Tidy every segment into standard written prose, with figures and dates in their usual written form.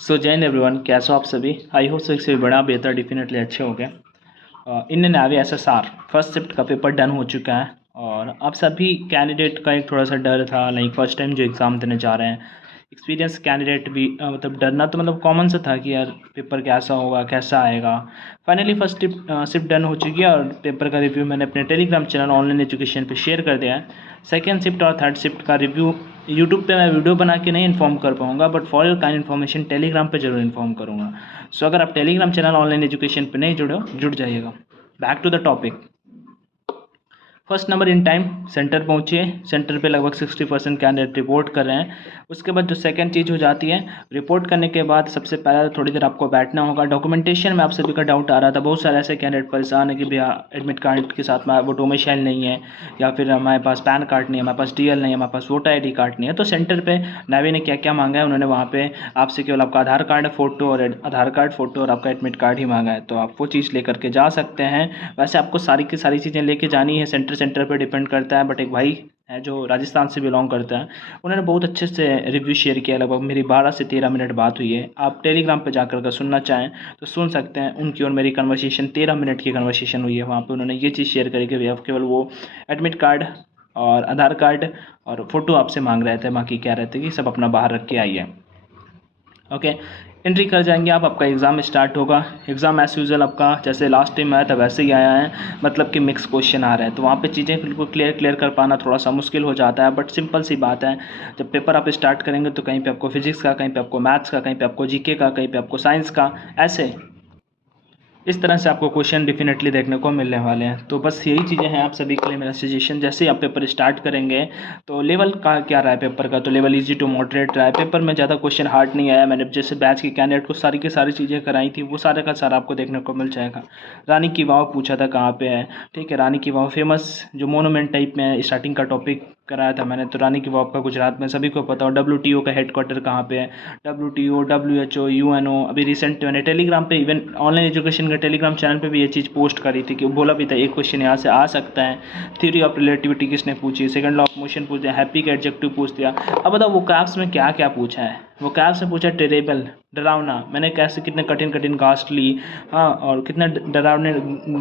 सो जय हिंद एवरीवन, कैसे हो आप सभी। आई होप सभी बड़ा बेहतर डेफिनेटली अच्छे हो गए। Indian navy SSR first shift का पेपर डन हो चुका है और आप सभी कैंडिडेट का एक थोड़ा सा डर था, लाइक फर्स्ट टाइम जो एग्ज़ाम देने जा रहे हैं। एक्सपीरियंस कैंडिडेट भी मतलब डरना तो मतलब कॉमन सा था कि यार पेपर कैसा होगा, कैसा आएगा। फाइनली फर्स्ट शिफ्ट डन हो चुकी है और पेपर का रिव्यू मैंने अपने टेलीग्राम चैनल ऑनलाइन एजुकेशन पे शेयर कर दिया है। सेकेंड शिफ्ट और थर्ड शिफ्ट का रिव्यू यूट्यूब पे मैं वीडियो बना के नहीं इन्फॉर्म कर पाऊँगा, but for your kind information Telegram पे जरूर इन्फॉर्म करूँगा। सो अगर आप टेलीग्राम चैनल ऑनलाइन एजुकेशन पे नहीं जुड़े हो, जुड़ जाइएगा। Back to the topic. First number in time centre पहुँचे। सेंटर पे लगभग 60% कैंडिडेट रिपोर्ट कर रहे हैं। उसके बाद जो सेकंड चीज़ हो जाती है, रिपोर्ट करने के बाद सबसे पहले थोड़ी देर आपको बैठना होगा। डॉक्यूमेंटेशन में आप सभी का डाउट आ रहा था, बहुत सारे ऐसे कैंडिडेट परेशान है कि भैया एडमिट कार्ड के साथ में वो डोमिसाइल नहीं है, या फिर हमारे पास पैन कार्ड नहीं है, हमारे पास डीएल नहीं है, हमारे पास वोटर ID कार्ड नहीं है। तो सेंटर पर नेवी ने क्या क्या मांगा है, उन्होंने वहाँ पर आपसे केवल आपका आधार कार्ड फ़ोटो और आधार कार्ड फ़ोटो और आपका एडमिट कार्ड ही मांगा है। तो आप वो चीज़ लेकर के जा सकते हैं। वैसे आपको सारी की सारी चीज़ें लेके जानी है, सेंटर पर डिपेंड करता है। बट एक भाई है जो राजस्थान से बिलोंग करता है, उन्होंने बहुत अच्छे से रिव्यू शेयर किया। लगभग मेरी 12 से 13 मिनट बात हुई है। आप टेलीग्राम पे जाकर अगर सुनना चाहें तो सुन सकते हैं। उनकी और मेरी कन्वर्सेशन 13 मिनट की कन्वर्सेशन हुई है। वहाँ पे उन्होंने ये चीज़ शेयर करी कि भैया केवल वो एडमिट कार्ड और आधार कार्ड और फ़ोटो आपसे मांग रहे थे, बाकी क्या रहते कि सब अपना बाहर रख के आइए। ओके, एंट्री कर जाएंगे आप, आपका एग्ज़ाम स्टार्ट होगा। एग्ज़ाम एज़ यूजुअल आपका जैसे लास्ट टाइम आया था वैसे ही आया है, मतलब कि मिक्स क्वेश्चन आ रहे हैं। तो वहाँ पे चीज़ें बिल्कुल क्लियर कर पाना थोड़ा सा मुश्किल हो जाता है, बट सिंपल सी बात है। जब पेपर आप स्टार्ट करेंगे तो कहीं पे आपको फिजिक्स का, कहीं पे आपको मैथ्स का, कहीं पे आपको जीके का, कहीं पे आपको साइंस का, ऐसे इस तरह से आपको क्वेश्चन डेफिनेटली देखने को मिलने वाले हैं। तो बस यही चीज़ें हैं आप सभी के लिए मेरा सजेशन। जैसे ही आप पेपर स्टार्ट करेंगे तो लेवल का क्या रहा है पेपर का, तो लेवल इजी टू मॉडरेट रहा है। पेपर में ज़्यादा क्वेश्चन हार्ड नहीं आया। मैंने जैसे बैच के कैंडिडेट को सारी की सारी चीज़ें कराई थी, वो सारे का सारा आपको देखने को मिल जाएगा। रानी की वाव पूछा था कहाँ पे है, ठीक है। रानी की वाव फेमस जो मोनूमेंट टाइप में स्टार्टिंग का टॉपिक कराया था मैंने। तो रानी की वाव का गुजरात में सभी को पता हो। WTO का हेडक्वार्टर कहाँ पे है, WTO, WHO, UNO। अभी रिसेंट मैंने टेलीग्राम पे, इवन ऑनलाइन एजुकेशन के टेलीग्राम चैनल पे भी ये चीज़ पोस्ट करी थी कि बोला भी था एक क्वेश्चन यहाँ से आ सकता है। थ्योरी ऑफ रिलेटिविटी किसने पूछी, सेकंड लॉ ऑफ मोशन पूछ दिया, हैप्पी का एडजेक्टिव पूछ दिया। अब बताओ वो कैप्स में क्या क्या पूछा है। वो कैप्स में पूछा टेरेबल, डरावना। मैंने कैसे कितने कठिन कठिन कास्ट ली, हाँ, और कितना डरावने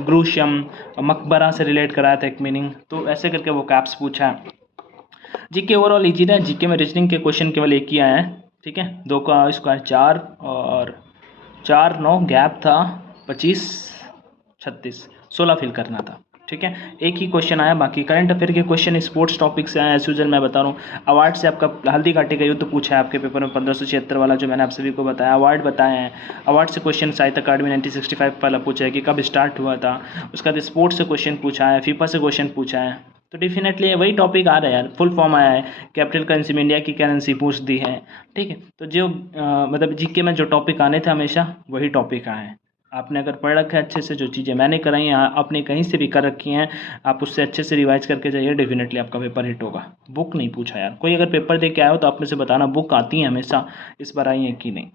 ग्रूशियम मकबरा से रिलेट कराया था एक मीनिंग। तो ऐसे करके वो कैप्स पूछा है। जीके ओवरऑल इजी था। जीके में रीजनिंग के क्वेश्चन केवल एक ही आए हैं, ठीक है। 2 का स्क्वायर 4 और 4 9 गैप था 25 36 16 फिल करना था, ठीक है। एक ही क्वेश्चन आया। बाकी करंट अफेयर के क्वेश्चन स्पोर्ट्स टॉपिक से आए एज यूजुअल। मैं बता रहा हूँ अवार्ड से आपका हल्दी घाटी का युद्ध पूछा है आपके पेपर में 1576 वाला, जो मैंने आप सभी को बताया। अवार्ड बताए हैं। अवार्ड से क्वेश्चन साहित्य अकादमी 1965 वाला पूछा है कि कब स्टार्ट हुआ था। उसके बाद स्पोर्ट्स से क्वेश्चन पूछा है, फीफा से क्वेश्चन पूछा है। तो डेफिनेटली वही टॉपिक आ रहा है यार। फुल फॉर्म आया है, कैपिटल करेंसी में इंडिया की करेंसी पूछ दी है, ठीक है। तो जो मतलब जीके में जो टॉपिक आने थे हमेशा वही टॉपिक आए हैं। आपने अगर पढ़ रखा है अच्छे से, जो चीज़ें मैंने कराई हैं आपने कहीं से भी कर रखी हैं, आप उससे अच्छे से रिवाइज करके जाइए, डेफिनेटली आपका पेपर हिट होगा। बुक नहीं पूछा यार। कोई अगर पेपर दे के आया हो तो आप में से बताना बुक आती है हमेशा, इस बार आई है कि नहीं,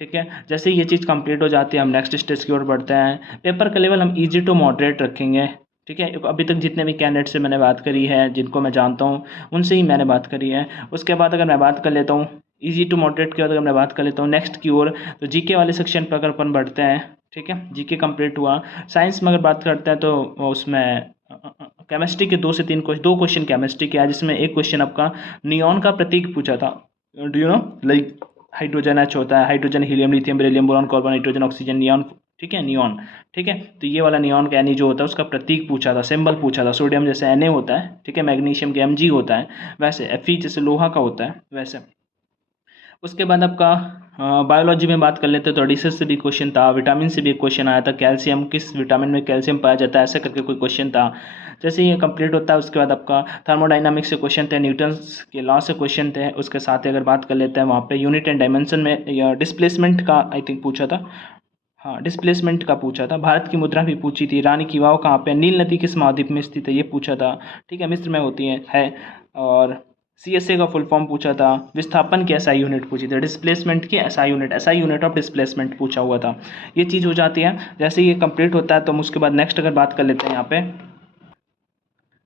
ठीक है। जैसे ये चीज़ कंप्लीट हो जाती है हम नेक्स्ट स्टेज की ओर बढ़ते हैं। पेपर का लेवल हम ईजी टू मॉडरेट रखेंगे, ठीक है। अभी तक जितने भी कैंडिडेट से मैंने बात करी है, जिनको मैं जानता हूँ, उनसे ही मैंने बात करी है। उसके बाद अगर मैं बात कर लेता हूँ इजी टू मॉडरेट के बाद, अगर मैं बात कर लेता हूँ नेक्स्ट की ओर, तो जीके वाले सेक्शन पर अगर अपन बढ़ते हैं, ठीक है। जीके कंप्लीट हुआ। साइंस में अगर बात करते हैं तो उसमें केमिस्ट्री के 2 से 3 क्वेश्चन, 2 क्वेश्चन केमिस्ट्री के आया, जिसमें एक क्वेश्चन आपका नियॉन का प्रतीक पूछा था। Do you know, like hydrogen H होता है, hydrogen helium lithium beryllium boron carbon nitrogen oxygen neon, ठीक है, नियॉन, ठीक है। तो ये वाला नियॉन का Ni जो होता है उसका प्रतीक पूछा था, सिंबल पूछा था। सोडियम जैसे Na होता है, ठीक है, मैग्नीशियम के Mg होता है, वैसे Fe जैसे लोहा का होता है वैसे। उसके बाद आपका बायोलॉजी में बात कर लेते हैं तो एडिशन से भी क्वेश्चन था, विटामिन से भी एक क्वेश्चन आया था, कैल्शियम किस विटामिन में कैल्शियम पाया जाता है, ऐसा करके कोई क्वेश्चन था। जैसे ये कंप्लीट होता है उसके बाद आपका थर्मोडाइनामिक्स से क्वेश्चन थे, न्यूटन्स के लॉ से क्वेश्चन थे। उसके साथ ही अगर बात कर लेते हैं वहाँ पे यूनिट एंड डायमेंशन में या डिस्प्लेसमेंट का आई थिंक पूछा था, हाँ डिस्प्लेसमेंट का पूछा था। भारत की मुद्रा भी पूछी थी। रानी की वाव कहाँ पे, नील नदी किस महाद्वीप में स्थित है, ये पूछा था, ठीक है, मिस्र में होती है। और CSA का फुल फॉर्म पूछा था। विस्थापन की SI यूनिट पूछी थी। डिस्प्लेसमेंट की SI यूनिट ऑफ डिस्प्लेसमेंट पूछा हुआ था। ये चीज़ हो जाती है। जैसे ये कंप्लीट होता है तो हम उसके बाद नेक्स्ट अगर बात कर लेते हैं यहाँ पे,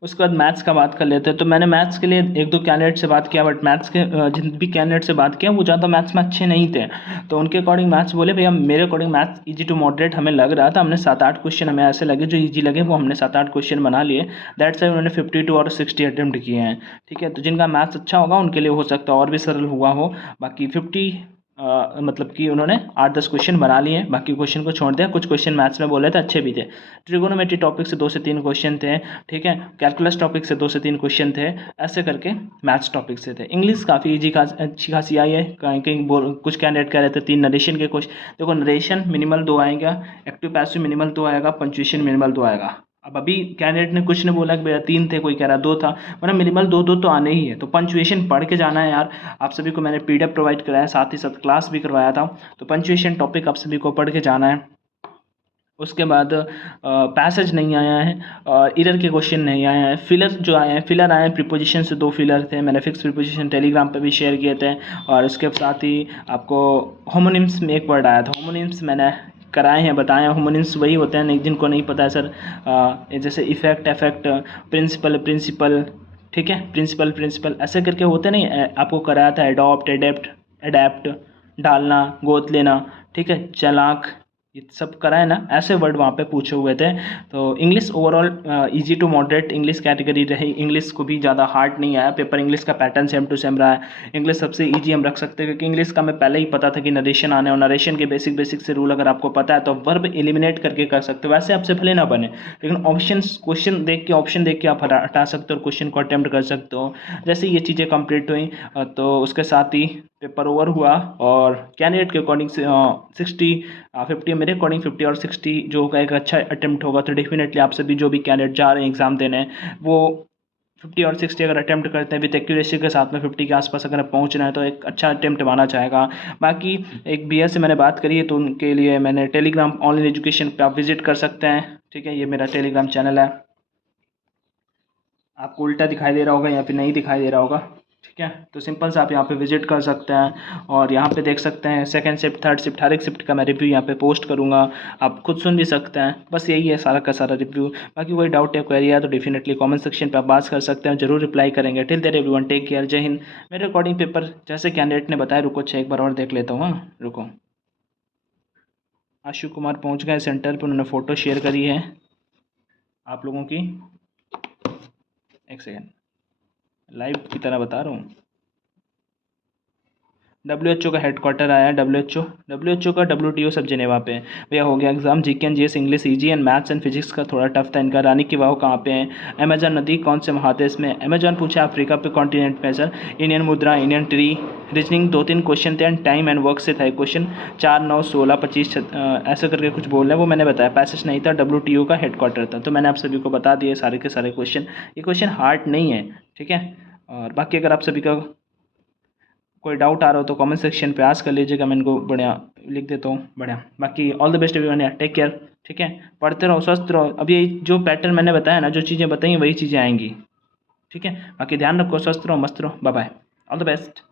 उसके बाद मैथ्स का बात कर लेते हैं। तो मैंने मैथ्स के लिए एक दो कैंडिडेट से बात किया, बट मैथ्स के जिन भी कैंडिडेट से बात किया वो ज़्यादा मैथ्स में अच्छे नहीं थे। तो उनके अकॉर्डिंग मैथ्स बोले भैया मेरे according maths easy to moderate हमें लग रहा था। हमने 7-8 क्वेश्चन हमें ऐसे लगे जो ईजी लगे, वो हमने 7-8 क्वेश्चन बना लिए। दैट्स वाई उन्होंने 52 और 60 अटेम्प्ट किए हैं। ठीक है, तो जिनका मैथ्स अच्छा होगा उनके लिए हो सकता है और भी सरल हुआ हो। बाकी 50 मतलब कि उन्होंने 8-10 क्वेश्चन बना लिए, बाकी क्वेश्चन को छोड़ दिया। कुछ क्वेश्चन मैथ्स में बोले थे अच्छे भी थे। ट्रिगोनोमेट्री टॉपिक से 2 से 3 क्वेश्चन थे। ठीक है, कैलकुलस टॉपिक से 2 से 3 क्वेश्चन थे, ऐसे करके मैथ्स टॉपिक से थे। इंग्लिश काफ़ी ईजी अच्छी खासी आई है। कहीं कहीं कुछ कैंडिडेट कह रहे थे 3 नरेशन के क्वेश्चन। देखो नरेशन मिनिमल 2 आएगा, एक्टिव पैसिव मिनिमल 2 आएगा, पंक्चुएशन मिनिमल 2 आएगा। अब अभी कैंडिडेट ने कुछ ने बोला कि भैया 3 थे, कोई कह रहा 2 था, वरना मिनिमल 2 तो आने ही है। तो पंक्चुएशन पढ़ के जाना है यार। आप सभी को मैंने PDF प्रोवाइड कराया, साथ ही साथ क्लास भी करवाया था। तो पंक्चुएशन टॉपिक आप सभी को पढ़ के जाना है। उसके बाद पैसेज नहीं आया है, इरर के क्वेश्चन नहीं आया है। फिलर जो आए हैं, फिलर आए हैं प्रीपोजिशन से 2 फिलर थे। मैंने फिक्स प्रीपोजिशन टेलीग्राम पे भी शेयर किए थे। और उसके साथ ही आपको होमोनिम्स में एक वर्ड आया था, होमोनिम्स मैंने कराए हैं, बताए हैं। होमोनिम्स वही होते हैं, नहीं जिनको नहीं पता है सर, जैसे इफेक्ट, एफेक्ट, प्रिंसिपल, प्रिंसिपल, ठीक है, प्रिंसिपल, प्रिंसिपल, ऐसे करके होते नहीं, आपको कराया था एडॉप्ट, एडेप्ट, एडेप्ट, डालना, गोद लेना, ठीक है, चालाक, ये सब करा है ना, ऐसे वर्ड वहाँ पे पूछे हुए थे। तो English overall easy to moderate English category रही। इंग्लिश को भी ज़्यादा हार्ड नहीं आया, पेपर इंग्लिश का पैटर्न सेम टू सेम रहा है। इंग्लिश सबसे इजी हम रख सकते हैं, क्योंकि इंग्लिश का हमें पहले ही पता था कि नरेशन आने, और नरेशन के बेसिक से रूल अगर आपको पता है तो वर्ब एलिमिनेट करके कर सकते हो। वैसे आपसे भले ना बने, लेकिन ऑप्शंस, क्वेश्चन देख के, ऑप्शन देख के आप हटा सकते हो और क्वेश्चन को अटेम्प्ट कर सकते हो। जैसे ये चीज़ें कंप्लीट हुई तो उसके साथ ही पेपर ओवर हुआ। और कैंडिडेट के अकॉर्डिंग 50 मेरे अकॉर्डिंग 50 और 60 जो होगा एक अच्छा अटेम्प्ट होगा। तो डेफिनेटली आप सभी जो भी कैंडिडेट जा रहे हैं एग्ज़ाम देने, वो 50 और 60 अगर अटेम्प्ट करते हैं विद एक्यूरेसी के साथ में 50 के आसपास अगर पहुंच रहे हैं तो एक अच्छा अटेम्प्ट माना जाएगा। बाकी एक BS से मैंने बात करी है, तो उनके लिए मैंने टेलीग्राम ऑनलाइन एजुकेशन पे आप विजिट कर सकते हैं। ठीक है, ये मेरा टेलीग्राम चैनल है। आपको उल्टा दिखाई दे रहा होगा या फिर नहीं दिखाई दे रहा होगा, ठीक है। तो सिंपल से आप यहाँ पे विजिट कर सकते हैं और यहाँ पे देख सकते हैं सेकंड शिफ्ट, थर्ड शिफ्ट, हर एक शिफ्ट का मैं रिव्यू यहाँ पे पोस्ट करूँगा। आप खुद सुन भी सकते हैं। बस यही है सारा का सारा रिव्यू। बाकी कोई डाउट या क्वेरी है तो डेफिनेटली कमेंट सेक्शन पे आप बात कर सकते हैं, जरूर रिप्लाई करेंगे। Till there everyone take care, जय हिंद। मेरे अकॉर्डिंग पेपर जैसे कैंडिडेट ने बताया, रुको अच्छा एक बार और देख लेता हूँ। हाँ रुको, आशु कुमार पहुँच गए सेंटर पर, उन्होंने फ़ोटो शेयर करी है आप लोगों की। एक सेकेंड, लाइव की तरह बता रहा हूँ। WHO का हेडक्वार्टर आया है, WHO का WTO सब जिनेवा पे। भैया हो गया exam. GK and GS English easy and maths and physics का थोड़ा टफ था इनका। रानी की वाव कहाँ पे है? अमेजन नदी कौन से महादेश में? अमेजन पूछा अफ्रीका पे कॉन्टिनेंट में सर। इंडियन मुद्रा, इंडियन ट्री, रीजनिंग 2-3 क्वेश्चन थे एंड टाइम एंड वर्क से था एक क्वेश्चन। 4, 9, 16, 25 ऐसे करके कुछ बोल रहे हैं, वो मैंने बताया। पैसेज नहीं था, WTO का हेडक्वार्टर था। तो मैंने आप सभी को बता दिए सारे के सारे क्वेश्चन। ये क्वेश्चन हार्ड नहीं है, ठीक है। और बाकी अगर आप सभी का कोई डाउट आ रहा हो तो कमेंट सेक्शन पे आस्क कर लीजिएगा, मैं इनको बढ़िया लिख देता हूँ। बढ़िया, बाकी all the best everyone, take care, ठीक है। पढ़ते रहो, स्वस्थ रहो। अब ये जो पैटर्न मैंने बताया ना, जो चीज़ें बताई वही चीज़ें आएंगी, ठीक है। बाकी ध्यान रखो, स्वस्थ रहो, मस्त रहो, bye bye, all the best.